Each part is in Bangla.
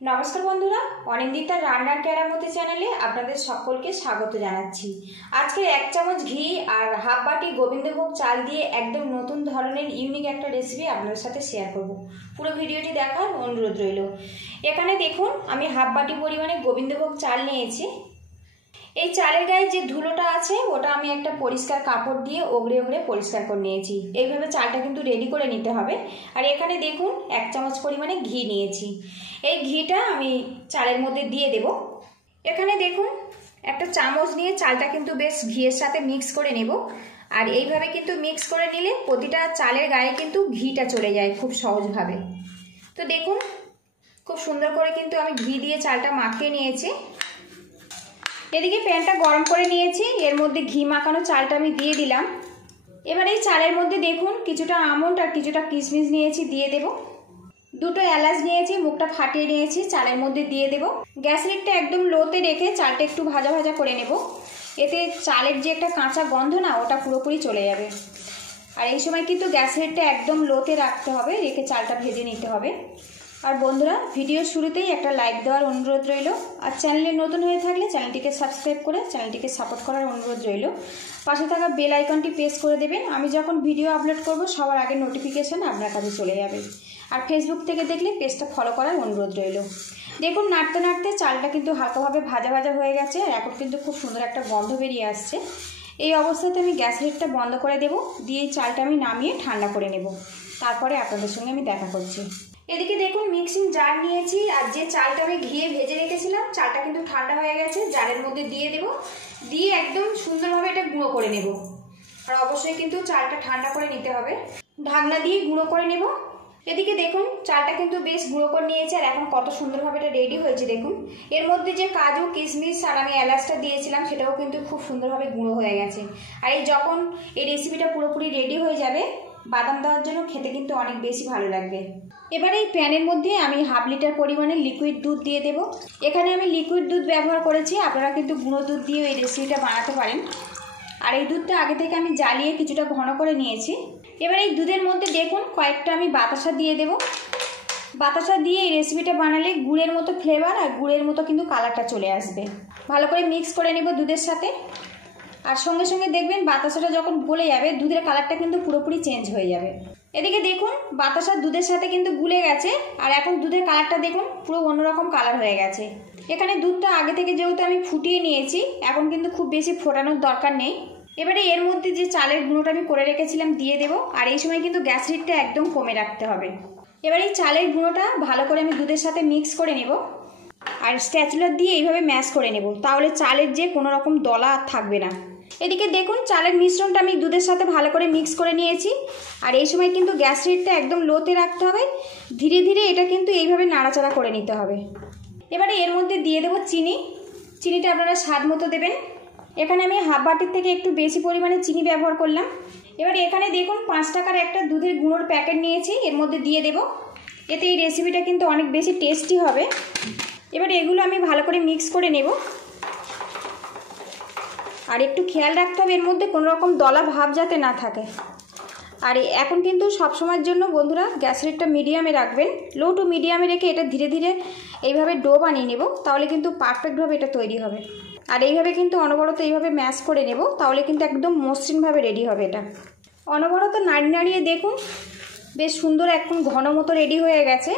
নমস্কার বন্ধুরা, অনিন্দিতার রান্নার কেরামতি চ্যানেলে আপনাদের সকলকে স্বাগত জানাচ্ছি। আজকে 1 চামচ ঘি আর হাফ বাটি গোবিন্দভোগ চাল দিয়ে একদম নতুন ধরনের ইউনিক একটা রেসিপি আপনাদের সাথে শেয়ার করব। পুরো ভিডিওটি দেখার অনুরোধ রইল। এখানে দেখুন, আমি হাফ বাটি পরিমাণে গোবিন্দভোগ চাল নিয়েছি। এই চালের গায়ে যে ধুলোটা আছে ওটা আমি একটা পরিষ্কার কাপড় দিয়ে ওগড়ে ওগড়ে পরিষ্কার করে নিয়েছি। এইভাবে চালটা কিন্তু রেডি করে নিতে হবে। আর এখানে দেখুন 1 চামচ পরিমাণে ঘি নিয়েছি। এই ঘিটা আমি চালের মধ্যে দিয়ে দেব। এখানে দেখুন একটা চামচ নিয়ে চালটা কিন্তু বেশ ঘিয়ের সাথে মিক্স করে নেব। আর এইভাবে কিন্তু মিক্স করে নিলে প্রতিটা চালের গায়ে কিন্তু ঘিটা চলে যায় খুব সহজভাবে। তো দেখুন খুব সুন্দর করে কিন্তু আমি ঘি দিয়ে চালটা মাখিয়ে নিয়েছি। এদিকে প্যানটা গরম করে নিয়েছি, এর মধ্যে ঘি মাখানো চালটা আমি দিয়ে দিলাম। এবার এই চালের মধ্যে দেখুন কিছুটা আমন্ড আর কিছুটা কিশমিশ নিয়েছি, দিয়ে দেব। 2টো এলাচ নিয়েছি, মুখটা ফাটিয়ে নিয়েছি, চালের মধ্যে দিয়ে দেব। গ্যাস লিডটা একদম লোতে রেখে চালটা একটু ভাজা ভাজা করে নেব। এতে চালের যে একটা কাঁচা গন্ধ না ওটা পুরোপুরি চলে যাবে। আর এই সময় কিন্তু গ্যাস লিডটা একদম লোতে রাখতে হবে, রেখে চালটা ভেজে নিতে হবে। আর বন্ধুরা, ভিডিওর শুরুতেই একটা লাইক দেওয়ার অনুরোধ রইল। আর চ্যানেলে নতুন হয়ে থাকলে চ্যানেলটিকে সাবস্ক্রাইব করে চ্যানেলটিকে সাপোর্ট করার অনুরোধ রইল। পাশে থাকা বেল আইকনটি প্রেস করে দেবেন। আমি যখন ভিডিও আপলোড করব সবার আগে নোটিফিকেশান আপনার কাছে চলে যাবে। আর ফেসবুক থেকে দেখলে পেজটা ফলো করার অনুরোধ রইল। দেখুন নাড়তে নাড়তে চালটা কিন্তু হালকাভাবে ভাজা ভাজা হয়ে গেছে। আর এখন কিন্তু খুব সুন্দর একটা গন্ধ বেরিয়ে আসছে। এই অবস্থাতে আমি গ্যাস লিডটা বন্ধ করে দেব, দিয়ে চালটা আমি নামিয়ে ঠান্ডা করে নেব। তারপরে আপনাদের সঙ্গে আমি দেখা করছি। এদিকে দেখুন মিক্সিং জার নিয়েছি, আর যে চালটা আমি ঘিয়ে ভেজে রেখেছিলাম চালটা কিন্তু ঠান্ডা হয়ে গেছে। জারের মধ্যে দিয়ে দেব, দিয়ে একদম সুন্দরভাবে এটা গুঁড়ো করে নেব। আর অবশ্যই কিন্তু চালটা ঠান্ডা করে নিতে হবে। ঢাকনা দিয়ে গুঁড়ো করে নেব। এদিকে দেখুন চালটা কিন্তু বেশ গুঁড়ো করে নিয়েছে। আর এখন কত সুন্দরভাবে এটা রেডি হয়েছে দেখুন। এর মধ্যে যে কাজু কিশমিশ আর আমি এলাচটা দিয়েছিলাম সেটাও কিন্তু খুব সুন্দরভাবে গুঁড়ো হয়ে গেছে। আর এই যখন এই রেসিপিটা পুরোপুরি রেডি হয়ে যাবে, বাদাম দেওয়ার জন্য খেতে কিন্তু অনেক বেশি ভালো লাগবে। এবার এই প্যানের মধ্যে আমি হাফ লিটার পরিমাণে লিকুইড দুধ দিয়ে দেব। এখানে আমি লিকুইড দুধ ব্যবহার করেছি, আপনারা কিন্তু গুঁড়ো দুধ দিয়ে এই রেসিপিটা বানাতে পারেন। আর এই দুধটা আগে থেকে আমি জ্বালিয়ে কিছুটা ঘন করে নিয়েছি। এবার এই দুধের মধ্যে দেখুন কয়েকটা আমি বাতাসা দিয়ে দেব। বাতাসা দিয়ে এই রেসিপিটা বানালে গুড়ের মতো ফ্লেভার আর গুড়ের মতো কিন্তু কালারটা চলে আসবে। ভালো করে মিক্স করে নেব দুধের সাথে। আর সঙ্গে সঙ্গে দেখবেন বাতাসাটা যখন গলে যাবে দুধের কালারটা কিন্তু পুরোপুরি চেঞ্জ হয়ে যাবে। এদিকে দেখুন বাতাসা দুধের সাথে কিন্তু গুলে গেছে। আর এখন দুধের কালারটা দেখুন পুরো অন্যরকম কালার হয়ে গেছে। এখানে দুধটা আগে থেকে যেহেতু আমি ফুটিয়ে নিয়েছি, এখন কিন্তু খুব বেশি ফোটানোর দরকার নেই। এবারে এর মধ্যে যে চালের গুঁড়োটা আমি করে রেখেছিলাম দিয়ে দেব। আর এই সময় কিন্তু গ্যাস হিটটা একদম কমে রাখতে হবে। এবার এই চালের গুঁড়োটা ভালো করে আমি দুধের সাথে মিক্স করে নেব। আর স্প্যাচুলার দিয়ে এইভাবে ম্যাশ করে নেব, তাহলে চালের যে কোনো রকম দলা আর থাকবে না। এদিকে দেখুন চালের মিশ্রণটা আমি দুধের সাথে ভালো করে মিক্স করে নিয়েছি। আর এই সময় কিন্তু গ্যাস হিটটা একদম লোতে রাখতে হবে। ধীরে ধীরে এটা কিন্তু এইভাবে নাড়াচাড়া করে নিতে হবে। এবারে এর মধ্যে দিয়ে দেবো চিনি। চিনিটা আপনারা স্বাদ মতো দেবেন। এখানে আমি হাফ বাটির থেকে একটু বেশি পরিমাণে চিনি ব্যবহার করলাম। এবার এখানে দেখুন 5 টাকার একটা দুধের গুঁড়োর প্যাকেট নিয়েছি, এর মধ্যে দিয়ে দেব। এতে এই রেসিপিটা কিন্তু অনেক বেশি টেস্টি হবে। এবার এগুলো আমি ভালো করে মিক্স করে নেব। আর একটু খেয়াল রাখতে হবে এর মধ্যে কোনো রকম দলা ভাব যাতে না থাকে। আর এখন কিন্তু সবসময়ের জন্য বন্ধুরা গ্যাস রেটটা মিডিয়ামে রাখবেন। লো টু মিডিয়ামে রেখে এটা ধীরে ধীরে এইভাবে ডো বানিয়ে নেব, তাহলে কিন্তু পারফেক্টভাবে এটা তৈরি হবে। আর এইভাবে কিন্তু অনবরত এইভাবে ম্যাশ করে নেব, তাহলে কিন্তু একদম মসৃণভাবে রেডি হবে এটা। অনবরত নাড়িয়ে দেখুন বেশ সুন্দর এখন ঘন মতো রেডি হয়ে গেছে।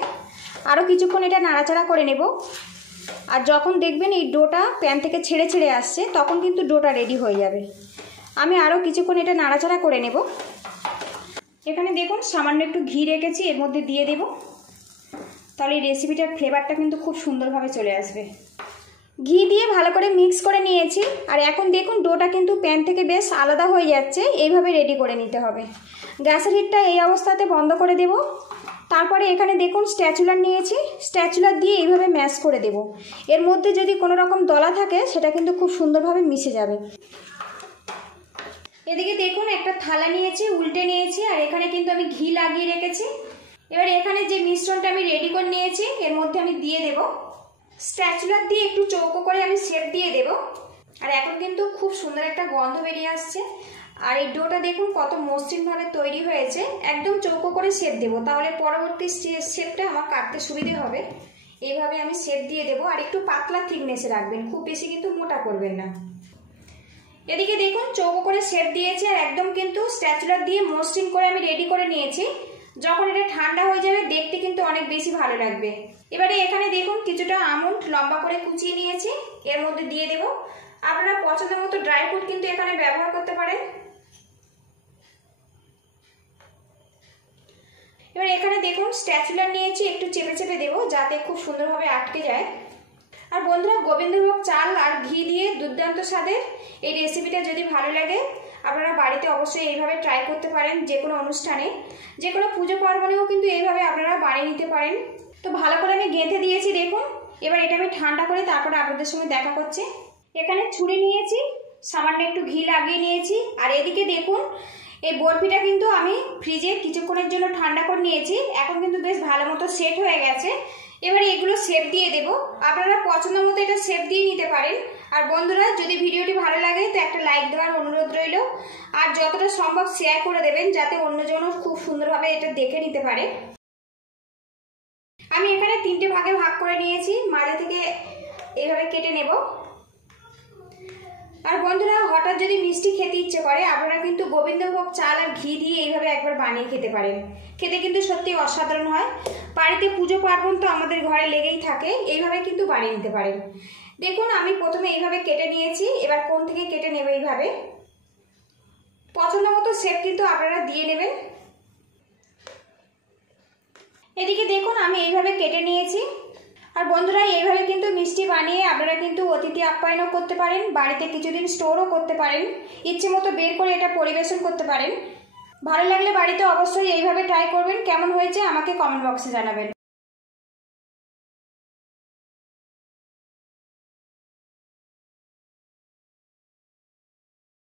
আরও কিছুক্ষণ এটা নাড়াচাড়া করে নেব। আর যখন দেখবেন এই ডোটা প্যান থেকে ছেড়ে ছেড়ে আসছে তখন কিন্তু ডোটা রেডি হয়ে যাবে। আমি আরও কিছুক্ষণ এটা নাড়াচাড়া করে নেব। এখানে দেখুন সামান্য একটু ঘি রেখেছি, এর মধ্যে দিয়ে দেব, তাহলে এই রেসিপিটার ফ্লেভারটা কিন্তু খুব সুন্দরভাবে চলে আসবে। ঘি দিয়ে ভালো করে মিক্স করে নিয়েছি। আর এখন দেখুন ডোটা কিন্তু প্যান থেকে বেশ আলাদা হয়ে যাচ্ছে। এইভাবে রেডি করে নিতে হবে। গ্যাসের হিটটা এই অবস্থাতে বন্ধ করে দেব। তারপরে এখানে দেখুন স্প্যাচুলার নিয়েছি, স্প্যাচুলার দিয়ে এইভাবে ম্যাশ করে দেব। এর মধ্যে যদি কোনো রকম দলা থাকে সেটা কিন্তু খুব সুন্দরভাবে মিশে যাবে। এদিকে দেখুন একটা থালা নিয়েছি, উল্টে নিয়েছি। আর এখানে কিন্তু আমি ঘি লাগিয়ে রেখেছি। এবার এখানে যে মিশ্রণটা আমি রেডি করে নিয়েছি এর মধ্যে আমি দিয়ে দেব। স্প্যাচুলার দিয়ে একটু চৌকো করে আমি শেপ দিয়ে দেব। আর এখন কিন্তু খুব সুন্দর একটা গন্ধ বেরিয়ে আসছে। আর এই ডোটা দেখুন কত মসৃণভাবে তৈরি হয়েছে। একদম চৌকো করে শেপ দেব, তাহলে পরবর্তী শেপটা আমার কাটতে সুবিধে হবে। এইভাবে আমি শেপ দিয়ে দেবো। আর একটু পাতলা থিকনেসে রাখবেন, খুব বেশি কিন্তু মোটা করবেন না। এদিকে দেখুন চৌকো করে শেপ দিয়েছি আর একদম কিন্তু স্প্যাচুলার দিয়ে মসৃণ করে আমি রেডি করে নিয়েছি। যখন এটা ঠান্ডা হয়ে যাবে দেখতে কিন্তু অনেক বেশি ভালো লাগবে। এবারে এখানে দেখুন কিছুটা আমন্ড লম্বা করে কুচিয়ে নিয়েছি, এর মধ্যে দিয়ে দেব। আপনারা পছন্দ মতো ড্রাই ফ্রুট কিন্তু এখানে ব্যবহার করতে পারেন। এবার এখানে দেখুন স্প্যাচুলার নিয়েছি, একটু চেপে চেপে দেবো যাতে খুব সুন্দরভাবে আটকে যায়। আর বন্ধুরা, গোবিন্দভোগ চাল আর ঘি দিয়ে দুর্দান্ত স্বাদের এই রেসিপিটা যদি ভালো লাগে আপনারা বাড়িতে অবশ্যই এইভাবে ট্রাই করতে পারেন। যে কোনো অনুষ্ঠানে, যে কোনো পুজো পার্বণেও কিন্তু এইভাবে আপনারা বানিয়ে নিতে পারেন। তো ভালো করে আমি গেঁথে দিয়েছি দেখুন। এবার এটা আমি ঠান্ডা করে তারপরে আপনাদের সঙ্গে দেখা করছি। এখানে ছুরি নিয়েছি, সামান্য একটু ঘি লাগিয়ে নিয়েছি। আর এদিকে দেখুন এই বরফিটা কিন্তু আমি ফ্রিজে কিছুক্ষণের জন্য ঠান্ডা করে নিয়েছি, এখন কিন্তু বেশ ভালো মতো সেট হয়ে গেছে। এবারে এগুলো শেপ দিয়ে দেব, আপনারা পছন্দ মতো এটা শেপ দিয়ে নিতে পারেন। আর বন্ধুরা, যদি ভিডিওটি ভালো লাগে তো একটা লাইক দেওয়ার অনুরোধ রইল, আর যতটা সম্ভব শেয়ার করে দেবেন যাতে অন্যজনও খুব সুন্দরভাবে এটা দেখে নিতে পারে। আমি এখানে 3টে ভাগে ভাগ করে নিয়েছি, মাঝে থেকে এইভাবে কেটে নেব। আর বন্ধুরা, হঠাৎ যদি মিষ্টি খেতে ইচ্ছে করে আপনারা কিন্তু গোবিন্দভোগ চাল আর ঘি দিয়ে এইভাবে একবার বানিয়ে খেতে পারেন। খেতে কিন্তু সত্যি অসাধারণ হয়। বাড়িতে পুজো পার্বণ তো আমাদের ঘরে লেগেই থাকে, এইভাবে কিন্তু বানিয়ে নিতে পারেন। দেখুন আমি প্রথমে এইভাবে কেটে নিয়েছি, এবার কোণ থেকে কেটে নেব এইভাবে। পছন্দ মতো শেপ কিন্তু আপনারা দিয়ে নেবেন। এদিকে দেখুন আমি এইভাবে কেটে নিয়েছি। আর বন্ধুরা, এইভাবে কিন্তু মিষ্টি বানিয়ে আপনারা কিন্তু অতিথি আপ্যায়নও করতে পারেন, বাড়িতে কিছুদিন স্টোরও করতে পারেন, ইচ্ছে মতো বের করে এটা পরিবেশন করতে পারেন। ভালো লাগলে বাড়িতে অবশ্যই এইভাবে ট্রাই করবেন। কেমন হয়েছে আমাকে কমেন্ট বক্সে জানাবেন।